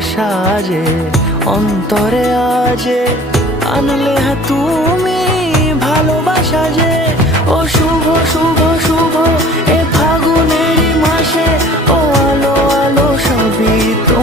সাজে অন্তরে আজে আনলে হ্যাঁ তুমি ভালোবাসা যে। ও শুভ শুভ শুভ এ ফাগুনেরই মাসে, ও আলো আলো সবই তো